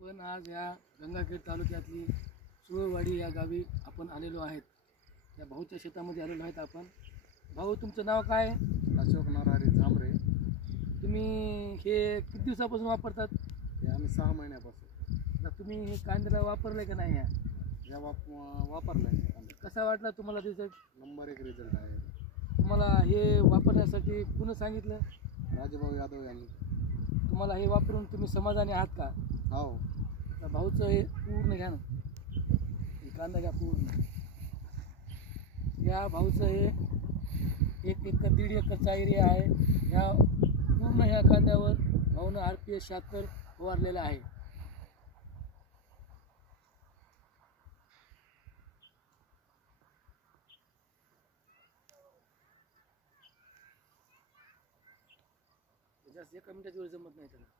आपण आज या गंगाखेड तालुक्यातली सुळवाडी या गावी आपण आलेलो आहेत. या भाऊच्या शेतामध्ये आलेलो आहेत आपण. भाऊ, तुमचं नाव काय? अशोक नरहरी झांबरे. तुम्ही हे किती दिवसापासून वापरतात? हे आम्ही 6 महिन्यापासून आता तुम्ही हे कांद्याला वापरलं का नाही? या वापरलं आहे. कसा वाटला तुम्हाला रिझल्ट? नंबर 1 रिझल्ट आहे. तुम्हाला हे वापरण्यासाठी कोणी सांगितलं? राजभाऊ यादव यांनी. तुम्हाला हे वापरून तुम्ही समाधानी आहात का? हो. तर भाऊचं हे पूर्ण घ्या ना, हे कांदा घ्या पूर्ण. या भाऊचं हे 1 एकर 1.5 एकरचा एरिया आहे. या पूर्ण ह्या कांद्यावर भाऊनं RPS 76 फवारलेला आहे. जास्त 1 मिनिटाच्या वर जमत नाही त्याला.